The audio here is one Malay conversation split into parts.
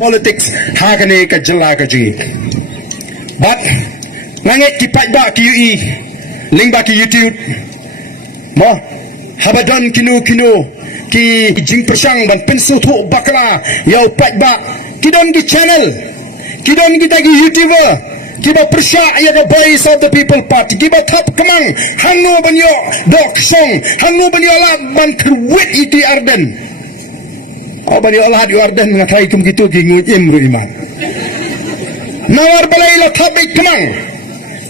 politics hakane ka jala ka ji but nangit ki pat ba ki ui ling ba ki YouTube mo habadan kinu ki jing persang ban pensu thu bakla yau pat ba kidon ki channel kidon kita ki YouTuber kiba persya ya the voice of the people party kiba thap kamang hangu banyo dok song hangu banyo la ban kwit iti arden bani Allah di arden ngatai kum gitu gingu imru iman nawar balai la thabik kamang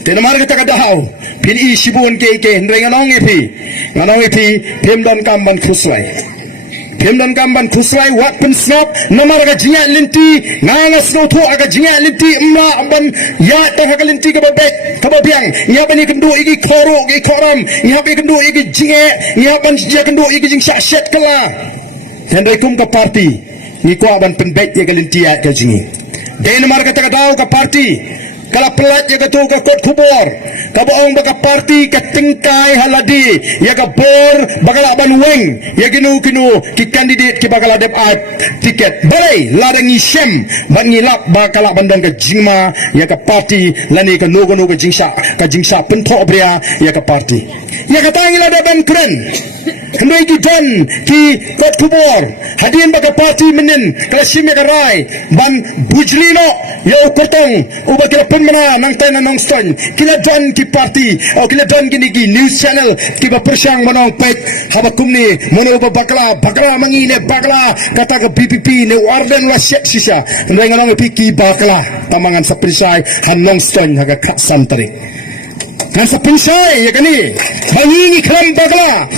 tenamar kita kadahau pin i sibun ke nrenganong epi pemdon kamban khuslai wat pen snop namar ga jinga linti nanga sno tho aga jinga linti ma ban ya to ha linti ka babek ka babiang ya bani kendu igi khoro gi khoram ya be kendu igi jinga ya ban je kendu igi jing shat kala Hendai kum ka parti ni ko aban penbet ya galintia ka jingi Denmark kata daw ka parti kala pelat ya ka tu ka kot kubor ka boong baka parti ka tingkai haladi ya ka bor bakala ban weng ya kinu ki candidate ki bakala dep tiket balai ladang isem ban ngilap bakala bandang ka jingma ya ka parti lani ka nogo ka jingsa pentho bria ya ka parti ya ka tangila da ban kren Kendai ki don ki kot kubor hadian baka parti menin kala simya karai ban bujlino ya ukotong uba kila pun mana nang tena nang ston kila don ki parti o kila don ki news channel ki ba persyang manong pek haba kumni mono uba bakla mangine bakla kata ke BPP ne warden wa syek sisa kendai nganong ki bakla tamangan sa pensai han nang ston haga kak santri kan sa pensai ya kani bangingi kram bakla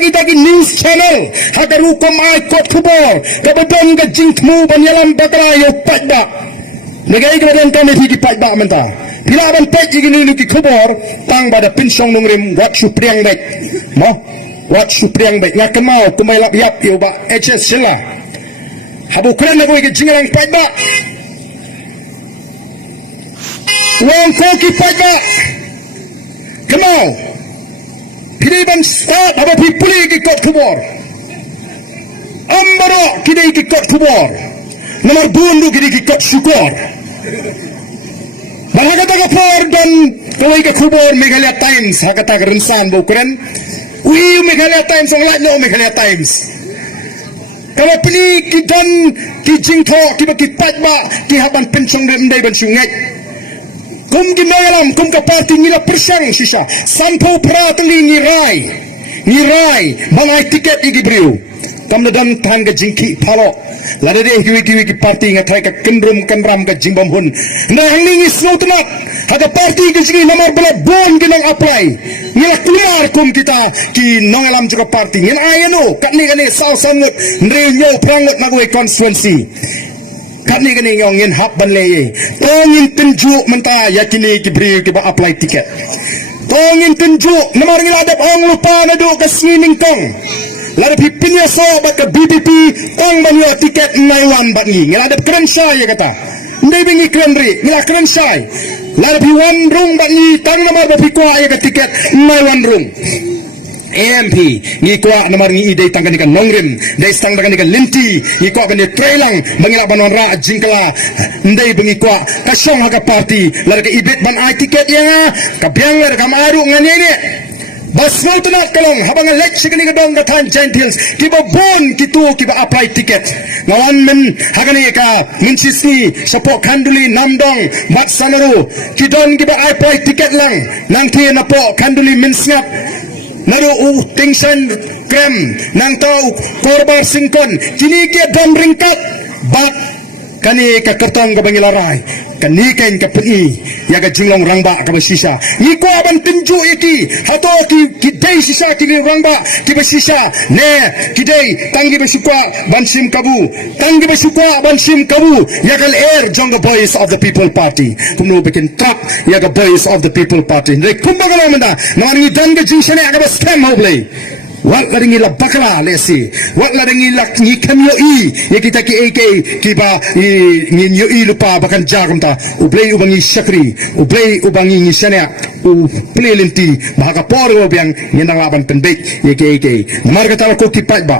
kita ki news channel hagaru kom ai kot kubor kabadon ga jingmu banyalam bakla yo padda negai kabadon kami di padda menta bila ban pej gini ki kubor tang bada pinsong nungrim wat supriang baik wat supriang baik ngakamau kumai lap yap yo ba HS sila habu kran na ko ki jingalang padda wong ko ki padda Kamau, kini ban start apa pipuli ki kot kubor. Ambaro kini ki kot kubor. Nomor bundu kini ki kot syukur. Bahagata ka for dan kawai ka kubor Meghalaya Times hakata ka rinsan bukuran. Ui Meghalaya Times ang lahat no Meghalaya Times. Kalau pini ki dan ki jingtho ki ba ki patba ki haban pensong rendai ban sungai. Kum ginayalam kum ka parti nila persang sisa sampo pratali nirai bangai tiket igi briu kam nadan tan ga jingki palo lada de kiwi ki parti ngatai ka kendrum kanram ka jingbam hun na hangingi snotnak haga parti ga jingi nomor bala bon ginang apply nila keluar kum kita ki nongalam juga parti ngin ayano kani saw sangut nreyo prangot nagwe constituency kami kini ngongin hak banleye tongin tunjuk menta yakini kibri kiba apply tiket tongin tunjuk namar ngiladap ang lupa na do ka swimming kong ladap hipinya so bat ka BBP tong banyo tiket naiwan bat ngi ngiladap keren syai ya kata ndai bingi keren ri ngila keren syai ladap hiwan rung bat ngi tang namar bat hikwa ya ka tiket naiwan rung AMP ngi kwa namar ngi ide tangkan ikan nongrim dai stang tangkan ikan linti ngi kwa kan trailang bangila banon ra jingkala ndai bengi kwa kasong haga parti lar ka ibet ban ai tiket ya ka biang lar kam aru ngani ne bas mo tunat kalong habang lek sigani ka dong gatan gentils kiba bon kitu kiba apply tiket ngawan men hagani ka minsisni sapo kanduli namdong mat sanaru kidon kiba apply tiket lang nangti na po kanduli minsngap Naru tingsan krem nang tau korban singkon kini ke dom ringkat bat kani ka kertong ka bangilarai kani kain ka peni ya ka jinglong rangba ka basisa ni ko aban tinju iki hato ki dei sisa kini rangba ki basisa ne ki dei tangi basukwa bansim kabu tangi basukwa bansim kabu ya kal air jong the voice of the people party kumno bikin trap ya ka voice of the people party re kumbagala manda nani dan ka jinsane aga bas scam hoble wak la dingi la bakala lesi wak la dingi la ni kamyo ya kita ki AK ki ba ni nyo lupa bakan jagam ta ublay ubangi syakri ublay ubangi ni sana ublay linti bahaka poro biang ni nangaban penbek ya ki AK marga tala ko ki ba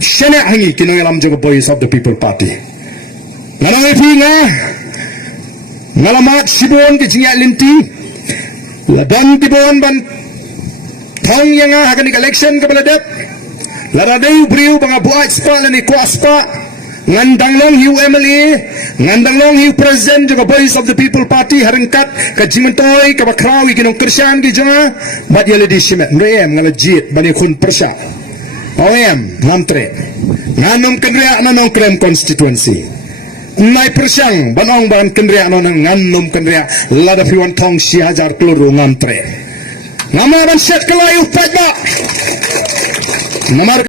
sana hangi kinongalam jaga voice of the people party Nanang ipi nga ngalamat sibon ke jinga linti laban tibon ban thong yang nga hakan election ke baladat laradeu briu banga buat spa lani kuaspa ngandang long hiu MLA ngandang long hiu president juga voice of the people party harengkat ke jimentoy ke bakrawi kinong kersian ki jonga mat yale di simet nrem ngalajit bani kun persya pawem namtre nganom kendria nanong krem constituency nai persiang banong ban kendria nanong nganom kendria lada piwan tong si hajar peluru ngamtre nama ban set kelayu pajak nomor